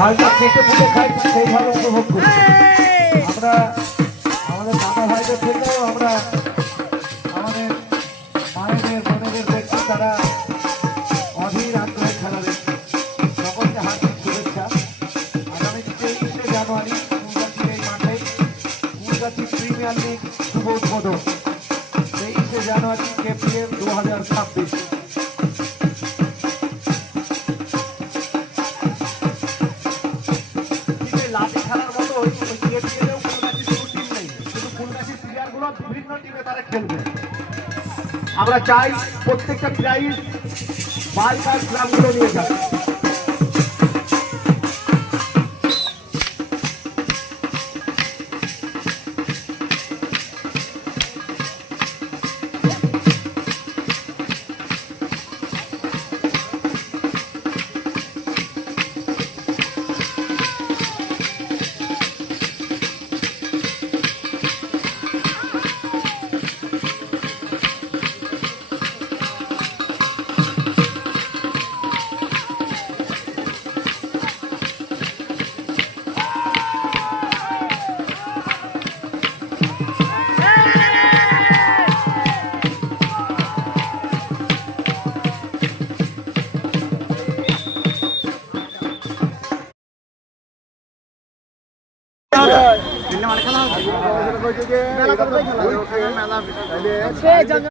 ঝালটা কেটে ফুটে খাই সেইভাবে উপভোগ করি। আমরা আমাদের দাদা ভাইদের থেকেও আমরা আমাদের মায়েদের বোনেদের দেখছি তারা অধীর আগ্রহে খেলা দেখছে। সকলকে হার্দিক শুভেচ্ছা। আগামী 23শে জানুয়ারি ফুলগাছির এই মাঠে ফুলগাছি প্রিমিয়ার লিগ শুভ উদ্বোধন। 23শে জানুয়ারি KPL 2026। লাঠি খেলার মতো KPL-এও ফুলগাছির কোনো টিম নেই, শুধু ফুলগাছির প্লেয়ারগুলো বিভিন্ন টিমে তারা খেলবে। আমরা চাই প্রত্যেকটা প্রাইজ বারবার ক্লাবগুলো নিয়ে যাবে।